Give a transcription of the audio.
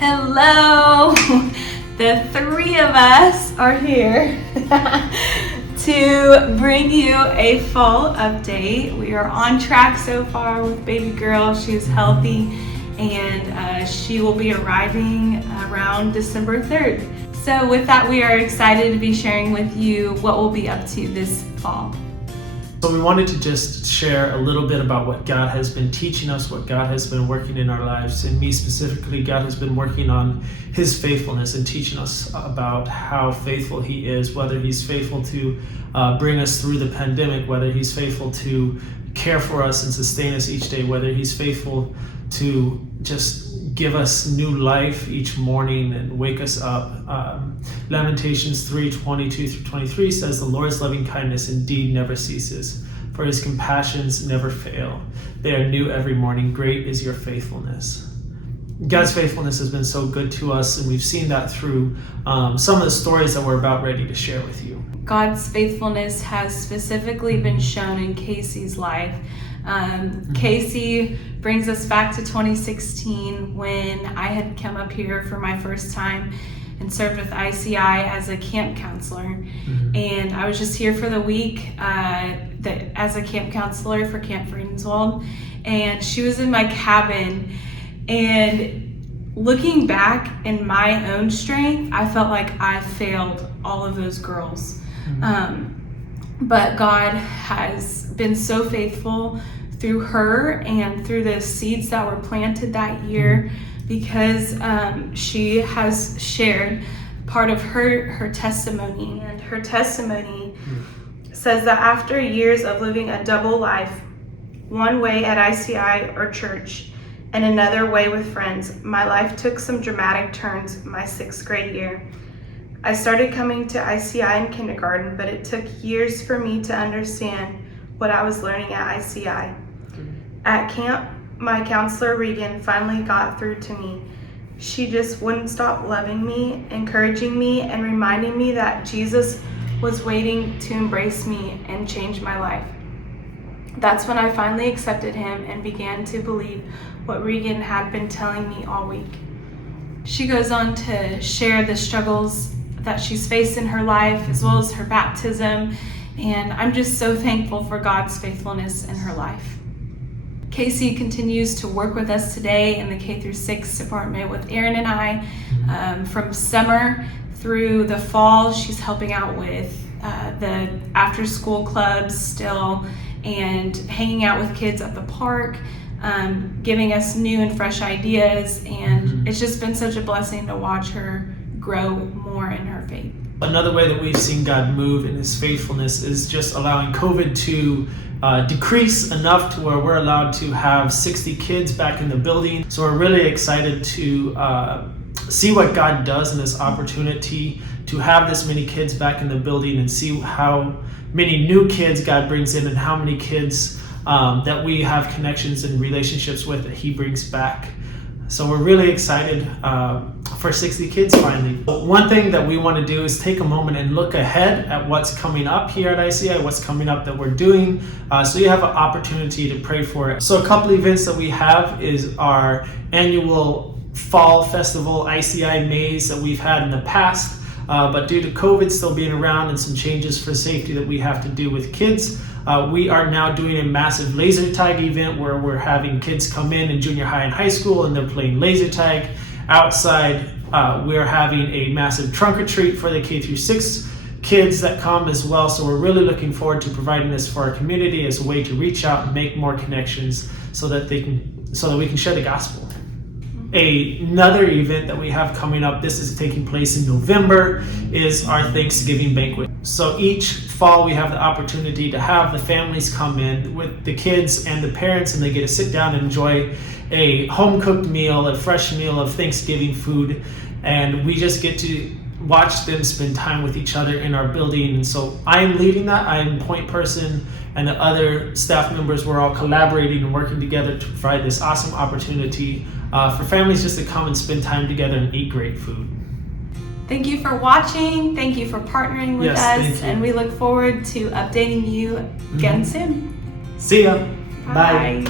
Hello! The three of us are here to bring you a fall update. We are on track so far with baby girl. She's healthy and she will be arriving around December 3rd. So with that, we are excited to be sharing with you what we'll be up to this fall. So we wanted to just share a little bit about what God has been teaching us, what God has been working in our lives. And me specifically, God has been working on His faithfulness and teaching us about how faithful He is, whether He's faithful to bring us through the pandemic, whether He's faithful to care for us and sustain us each day, whether He's faithful to just give us new life each morning and wake us up. Lamentations 3:22-23 says, "The Lord's loving kindness indeed never ceases, for His compassions never fail. They are new every morning. Great is your faithfulness." God's faithfulness has been so good to us, and we've seen that through some of the stories that we're about ready to share with you. God's faithfulness has specifically been shown in Casey's life. Casey brings us back to 2016 when I had come up here for my first time and served with ICI as a camp counselor. And I was just here for the week as a camp counselor for Camp Friedenswald. And she was in my cabin, and looking back in my own strength, I felt like I failed all of those girls. But God has been so faithful through her and through the seeds that were planted that year, because she has shared part of her testimony. And her testimony says that after years of living a double life, one way at ICI or church and another way with friends, my life took some dramatic turns my 6th grade year. I started coming to ICI in kindergarten, but it took years for me to understand what I was learning at ICI. At camp, my counselor Regan finally got through to me. She just wouldn't stop loving me, encouraging me, and reminding me that Jesus was waiting to embrace me and change my life. That's when I finally accepted Him and began to believe what Regan had been telling me all week. She goes on to share the struggles that she's faced in her life, as well as her baptism, and I'm just so thankful for God's faithfulness in her life. Casey continues to work with us today in the K-6 department with Aaron and I. From summer through the fall, she's helping out with the after-school clubs still, and hanging out with kids at the park, giving us new and fresh ideas, and it's just been such a blessing to watch her grow more in her faith. Another way that we've seen God move in His faithfulness is just allowing COVID to decrease enough to where we're allowed to have 60 kids back in the building. So we're really excited to see what God does in this opportunity to have this many kids back in the building, and see how many new kids God brings in, and how many kids that we have connections and relationships with that He brings back. So we're really excited for 60 kids finally. One thing that we want to do is take a moment and look ahead at what's coming up here at ICI, what's coming up that we're doing, so you have an opportunity to pray for it. So a couple events that we have is our annual fall festival, ICI Maze, that we've had in the past, but due to COVID still being around and some changes for safety that we have to do with kids, we are now doing a massive laser tag event where we're having kids come in junior high and high school, and they're playing laser tag. Outside, we're having a massive trunk or treat for the K-6 kids that come as well. So we're really looking forward to providing this for our community as a way to reach out and make more connections so that we can share the gospel. Another event that we have coming up, this is taking place in November, is our Thanksgiving banquet. So each fall we have the opportunity to have the families come in with the kids and the parents, and they get to sit down and enjoy a home-cooked meal, a fresh meal of Thanksgiving food, and we just get to watch them spend time with each other in our building. And so I am leading that. I am point person, and the other staff members, we're all collaborating and working together to provide this awesome opportunity for families just to come and spend time together and eat great food. Thank you for watching. Thank you for partnering with us, and we look forward to updating you again soon. See ya. Bye.